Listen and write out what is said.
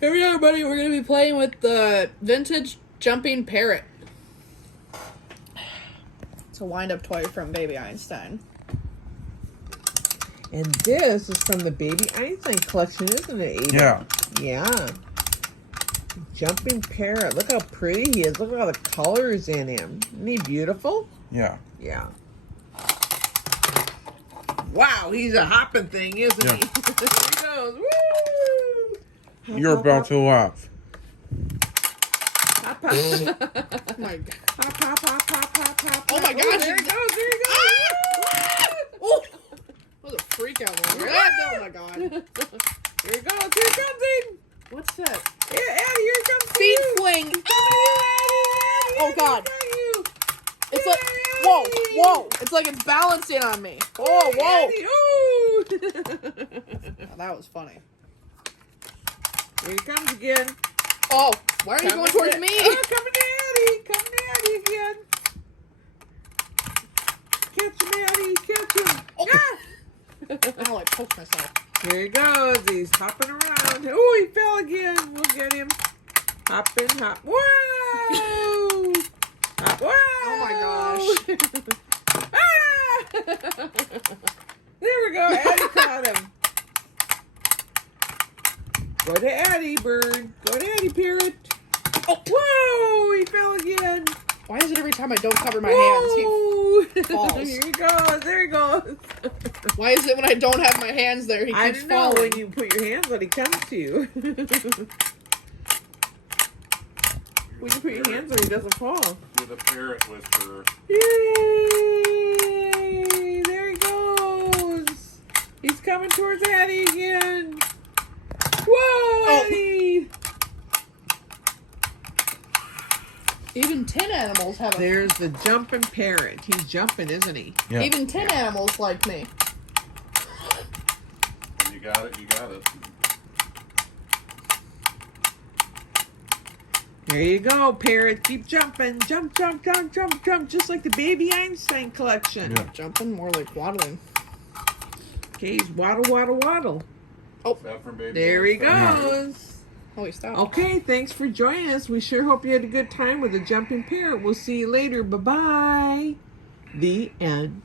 Here we are, everybody. We're going to be playing with the vintage jumping parrot. It's a wind-up toy from Baby Einstein. And this is from the Baby Einstein collection, isn't it, Aiden? Yeah. Yeah. Jumping parrot. Look how pretty he is. Look at all the colors in him. Isn't he beautiful? Yeah. Yeah. Wow, he's a hopping thing, isn't Yeah. he? There he goes. Woo! Hop, You're hop, about hop. to laugh. Hop, hop. Oh my god. Hop, hop, hop, hop, hop, hop. Oh my Ooh, gosh. there he goes, there he goes. Ah! Oh! That was a freak out moment. Oh my god. Here he goes, here he comes in. What's that? Yeah, Addie, here he comes. Feet to you. fling. He's coming to you, Addie, Oh, Addie, God. he's got you. It's Yeah, like, Addie. whoa, whoa. It's like it's balancing on me. Oh, whoa. Addie, ooh. Oh, that was funny. Here he comes again. Oh, why are you going towards me? Oh, coming to Addie. Coming to Addie again. Catch him, Addie. Catch him. Oh. Ah! I'll like poke myself. Here he goes. He's hopping around. Oh, he fell again. We'll get him. Hopping, hop. Whoa! Hop. Whoa! Oh my gosh. Ah! There we go. Addie caught him. Go to Addie, bird. Go to Addie, parrot. Oh. Whoa! He fell again. Why is it every time I don't cover my hands, he... Whoa! falls? Here he goes. There he goes. Why is it when I don't have my hands there, he I keeps don't know falling? when you put your hands on, he comes to you. When you put your hands on, he doesn't fall. You're the parrot whisperer. Yay! There he goes. He's coming towards Addie again. Whoa, Addie! Even tin animals have a... There's the jumping parrot. He's jumping, isn't he? Yeah. Even tin animals like me. You got it. You got it. There you go, parrot. Keep jumping. Jump, jump, jump, jump, jump. Just like the Baby Einstein collection. Yeah. Jumping, more like waddling. Okay, he's waddle, waddle, waddle. That from Baby There he Einstein. goes. Holy stop. Okay, thanks for joining us. We sure hope you had a good time with the jumping parrot. We'll see you later. Bye-bye. The end.